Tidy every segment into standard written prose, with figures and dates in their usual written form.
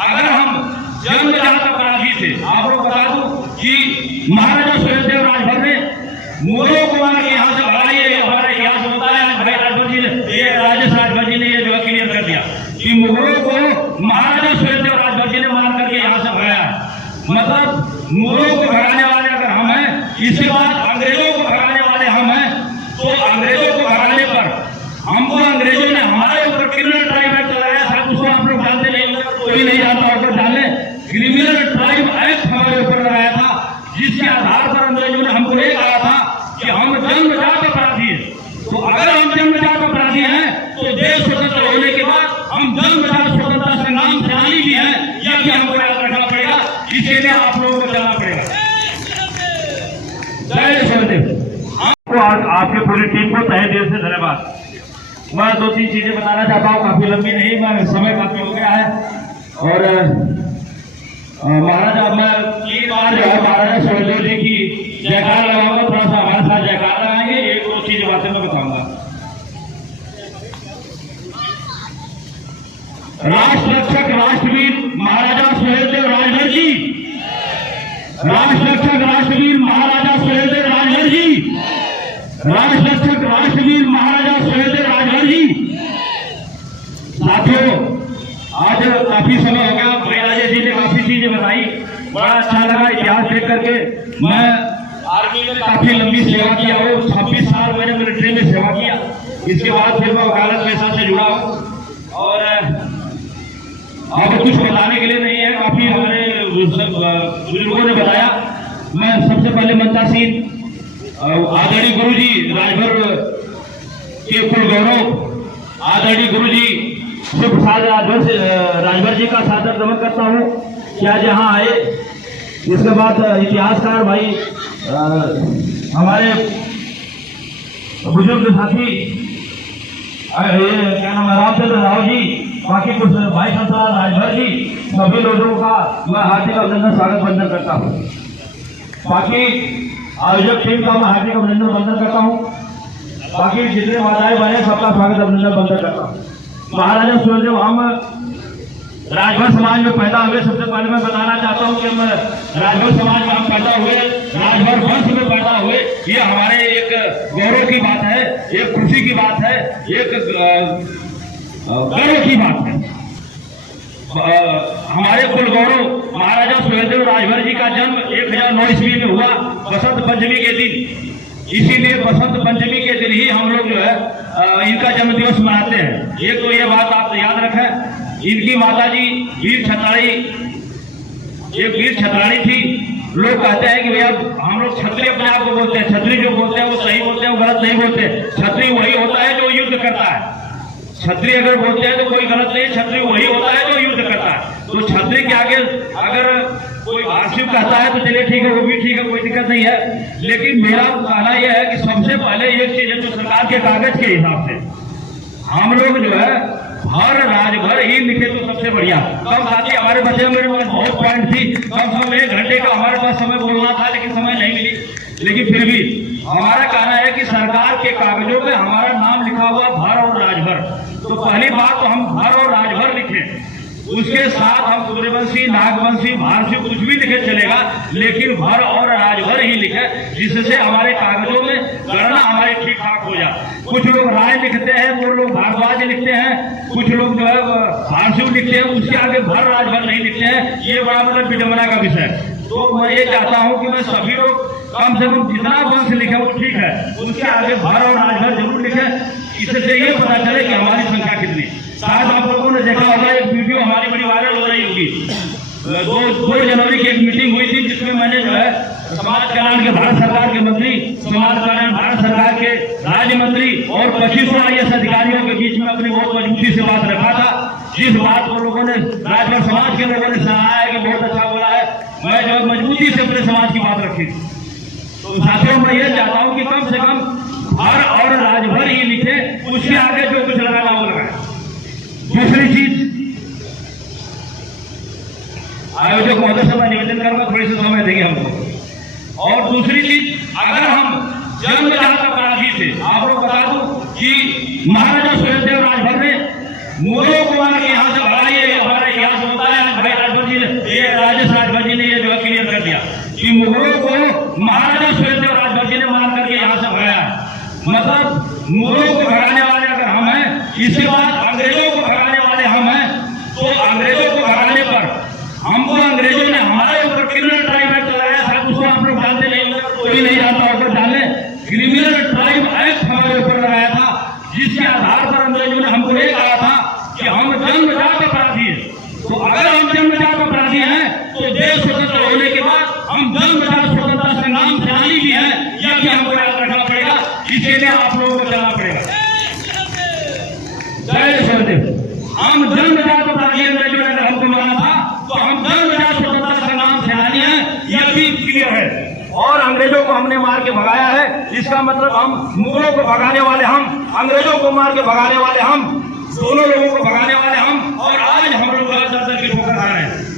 अगर हम जन्मजात अपराधी थे, आप लोग बता दूं कि महाराजा सुहेलदेव राजभर ने मुगलों को मार के यहाँ से भगाई। हमारा इतिहास होता है, भाई राजभर जी ने, ये राजेश राजभर जी ने ये जो क्लियर कर दिया कि मुगलों को महाराजा सुहेलदेव राजभर जी ने मार करके यहाँ से भगाया। मतलब मुगलों को भगाने वाले अगर हम हैं, इसके बाद अंग्रेजों को भगाने वाले हम हैं, तो अंग्रेजों को भगाने पर हमको अंग्रेजों ने हमारे ऊपर क्रिमिनल ट्राइब एक्ट लगाया था। उसको आप लोग जानते नहीं, कोई नहीं जानता होगा, जाने क्रिमिनल ट्राइब एक्ट हमारे ऊपर लगाया था, जिसके आधार पर अंग्रेजों ने हमको ये कहा था कि हम जन्मजात अपराधी हैं। तो अगर हम जन्मजात अपराधी हैं तो देश स्वतंत्र होने के बाद हम जन्मजात स्वतंत्रता संग्राम सेनानी भी हैं, यह भी हमको याद रखना पड़ेगा। इसके लिए आप लोगों को चलना पड़ेगा। जय सुहेलदेव। आपकी पूरी टीम को तहे दिल से धन्यवाद। मैं 2-3 चीजें बताना चाहता हूँ, काफी लंबी नहीं, मैं समय काफी हो गया है। और महाराजा, मैं 3 बार जो है महाराजा सुहेलदेव जी की जयकार लगाऊंगा, थोड़ा सा हमारे साथ जयकार लगाएंगे। 1-2 चीज बातें मैं बताऊंगा। राष्ट्र रक्षक राष्ट्रवीर महाराजा सुहेलदेव राजभर जी, राष्ट्र रक्षक राष्ट्रवीर महाराजा सुहेलदेव राजभर जी, राष्ट्र रक्षक राष्ट्रवीर महाराजा सुहेलदेव राजभर जी। साथियों, आज काफी समय हो गया, भाई राजेश जी ने काफी चीजें बताई, बड़ा अच्छा लगा इतिहास देख करके। मैं आर्मी में काफी लंबी सेवा किया हूँ, 26 साल मैंने मिलिट्री में सेवा किया। इसके बाद फिर मैं वकालत पेशा से जुड़ा हूँ। और अब कुछ बताने के लिए नहीं है, काफी हमारे बुजुर्गों ने बताया। मैं सबसे पहले मंतासीन आदरणीय गुरु जी राजभर के कुल गौरव आदरणीय गुरु जी श्री प्रसाद राजभर जी का सादर नमन करता हूँ कि आज यहाँ आए। इसके बाद इतिहासकार भाई हमारे बुजुर्ग साथी क्या नाम है, रामचंद्र राव जी, बाकी कुछ भाई संसार राजभर जी, सभी लोगों का मैं हार्दिक अभिनंदन स्वागत वंदन करता हूँ। बाकी आयोजक टीम का मैं हार्दिक अभिनंदन वंदन करता हूँ। बाकी जितने माताएं बहने सबका स्वागत अभिनंदन वंदन करता हूँ। महाराजा सुहेलदेव हम राजभर समाज में पैदा हुए। सबसे पहले मैं बताना चाहता हूँ कि हम राजभर समाज में हम पैदा हुए, राजभर वंश में पैदा हुए। ये हमारे एक गौरव की बात है, एक खुशी की बात है, एक गर्व की बात है। हमारे कुल गौरव महाराजा सुहेलदेव राजभर जी का जन्म 1009 ईस्वी में हुआ, बसंत पंचमी के दिन। इसीलिए बसंत पंचमी के दिन ही हम लोग जो है इनका जन्म दिवस मनाते हैं। एक तो ये बात आप याद रखें, इनकी माता जी वीर छतरानी थी। लोग कहते हैं कि भैया हम लोग छत्री अपने आप को बोलते हैं, छत्री जो बोलते हैं वो सही बोलते हैं, वो गलत नहीं बोलते। छत्री वही होता है जो युद्ध करता है। छत्री अगर बोलते हैं तो कोई गलत नहीं, छत्री वही होता है जो युद्ध करता है। तो छत्री के आगे अगर कोई भाषिव कहता है तो चलिए ठीक है, वो भी ठीक है, कोई दिक्कत नहीं है। लेकिन मेरा कहना यह है कि सबसे पहले एक चीज है, जो सरकार के कागज के हिसाब से हम लोग जो है हर राजभर ही लिखे तो सबसे बढ़िया। कम साथी हमारे बच्चे मेरे पास बहुत पॉइंट थी, कम से कम 1 घंटे का हमारे पास समय बोलना था, लेकिन समय नहीं मिली। लेकिन फिर भी हमारा कहना है कि सरकार के कागजों में हमारा नाम लिखा हुआ भर और राजभर। तो पहली बात तो हम भर और राजभर लिखें, उसके साथ हम सूर्यवंशी, नागवंशी, भारसी कुछ भी लिखे चलेगा, लेकिन भर और राजभर ही लिखे, जिससे हमारे कागजों में गणना हमारी ठीक ठाक हो जाए। कुछ लोग राय लिखते हैं, कुछ लोग भारद्वाज लिखते हैं, कुछ लोग जो है भारसी लिखते हैं, उसके आगे भर राजभर नहीं लिखते हैं। ये बड़ा मतलब विडंबना का विषय। तो मैं ये चाहता हूँ कि मैं सभी लोग कम से कम जितना वंश लिखे वो ठीक है, उसके आगे भर और राजभर जरूर लिखे। इससे ये पता चले कि हमारी संख्या कितनी। शायद आप लोगों ने देखा होगा, एक वीडियो हमारी बड़ी वायरल हो रही होगी। 2 जनवरी की एक मीटिंग हुई थी, जिसमें मैंने जो है समाज कल्याण के भारत सरकार के मंत्री, समाज कल्याण भारत सरकार के राज्य मंत्री और 2500 IAS अधिकारियों के बीच में अपनी बहुत मजबूती से बात रखा था। जिस बात को लोगों ने, राजभर समाज के लोगों ने सराहा है कि बहुत अच्छा बोला है, मैं जो मजबूती से अपने समाज की बात रखी। तो साथियों, मैं ये चाहता हूँ कि कम से कम भर और राजभर ही लिखे, उसके आगे जो कुछ लगाना वो लगाए। दूसरी चीज, आयोजक महोदय से मैं निवेदन करूंगा, थोड़ी सी समय देंगे हमको। और दूसरी चीज, अगर हम जन्मजात अपराधी थे, आप लोग बता दूं कि महाराजा सुहेलदेव राजभर ने मुगलों को मार के यहाँ से भगाई। हमारा इतिहास होता है, भाई कि मुगलों को महाराजा सुहेलदेव राजभर जी ने मार करके यहाँ से भगाया है। मतलब मुगलों को भगाने वाले अगर हम हैं, इसके बाद अंग्रेजों को भगाने वाले हम हैं, तो अंग्रेजों को भगाने पर हमको अंग्रेजों ने हमारे ऊपर क्रिमिनल ट्राइब एक्ट लगाया था। उसको आप लोग जानते नहीं होंगे, कोई नहीं जानता ऊपर डालने। क्रिमिनल ट्राइब एक्ट हमारे ऊपर लगाया था, जिसके आधार पर अंग्रेजों ने हमको ये कहा था कि हम जन्मजात अपराधी हैं। तो अगर हम जन्मजात अपराधी हैं तो देश स्वतंत्र होने के बाद हम जन्मजात स्वतंत्रता संग्राम सेनानी भी हैं, यह भी हमको याद रखना पड़ेगा। इसके लिए आप लोगों को चलना पड़ेगा। जय सुहेलदेव। हम जन्मजात अपराधी अंग्रेजों ने हमको माना था, तो हम जन्मजात स्वतंत्रता संग्राम सेनानी हैं, यह भी क्लियर है। और अंग्रेजों को हमने मार के भगाया है, इसका मतलब हम मुगलों को भगाने वाले हम, अंग्रेजों को मार के भगाने वाले हम, दोनों लोगों को भगाने वाले हम। और आज हम लोग दर की ठोकर खा रहे हैं।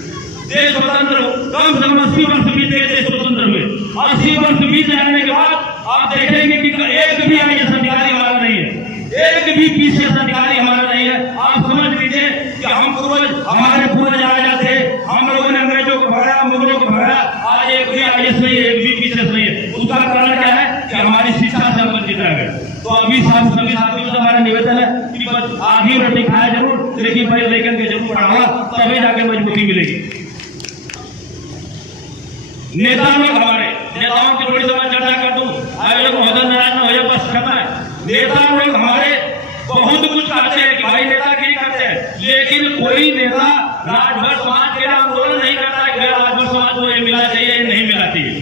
देश स्वतंत्र कम से कम 80 वर्ष बीत गए देश स्वतंत्र हुए। 80 वर्ष बीत जाने के बाद आप देखेंगे कि एक भी IAS अधिकारी हमारा नहीं है, एक भी PCS अधिकारी हमारा नहीं है। आप समझ लीजिए कि हम पूर्वज, हमारे पूर्वज आ जाते, हम लोगों ने अंग्रेजों को भगाया, मुगलों को भगाया, आज एक भी IAS नहीं है, एक भी PCS नहीं है। उसका कारण क्या है कि हमारी शिक्षा से हम वंचित रह गए। तो अभी सभी साथियों से हमारा निवेदन है कि बस आधी रोटी खाया जरूर, लेकिन पढ़ लेकर के जरूर पढ़ावा, तभी जाके मजबूती मिलेगी। नेता लोग हमारे, नेताओं की थोड़ी सी मैं चर्चा कर दूं, अगर लोग महोदय नारायण हो जाए बस खत्म है। नेता लोग हमारे बहुत कुछ कहते हैं कि भाई नेतागिरी करते हैं, लेकिन कोई नेता राजभर समाज के लिए आंदोलन नहीं करता है। राजभर समाज को ये मिला चाहिए, नहीं मिला चाहिए,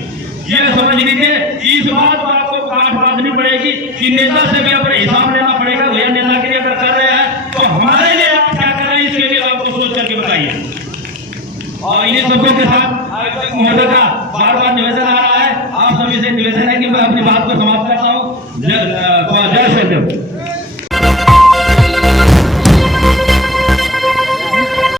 ये समझ लीजिए। इस बात को आपको काट बांधनी पड़ेगी कि नेता से भी अपने हिसाब लेना पड़ेगा। भैया नेतागिरी अगर कर रहे हैं तो हमारे लिए आप क्या कर रहे हैं, इसके लिए आपको सोच करके बताइए। और इन्हीं सबों के साथ महोदय का बार बार निवेदन आ रहा है, आप सभी से निवेदन है कि मैं अपनी बात को समाप्त करता हूँ। जय सुहेलदेव।